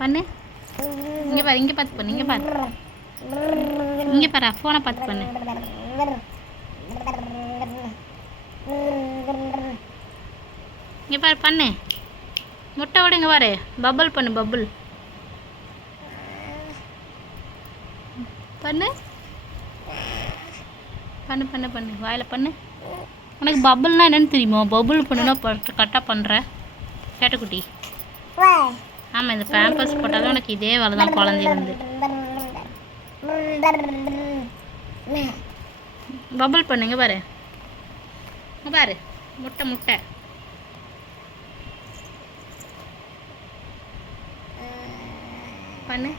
பண்ணு. இங்கே பாரு, இங்கே பார்த்து பண்ணு. இங்கே பாரு, இங்கே பாரு, ஃபோனை பார்த்து பண்ணு. இங்கே பாரு பண்ணு. முட்டை விட இங்கே பாரு, பபுள் பண்ணு, பபுள் பண்ணு. பண்ணு பண்ணு பண்ணு, வாயில் பண்ணு. உனக்கு பபுள்னால் என்னென்னு தெரியுமா? பபுள் பண்ணுன்னா கரெக்டாக பண்ணுற கேட்டக்குட்டி. ஆமாம், இந்த பேம்பர்ஸ் போட்டாலும் உனக்கு இதே வேலை தான் குழந்தையிலேருந்து. பபுள் பண்ணுங்க பாரு, பாரு, முட்டை முட்டை பண்ணு.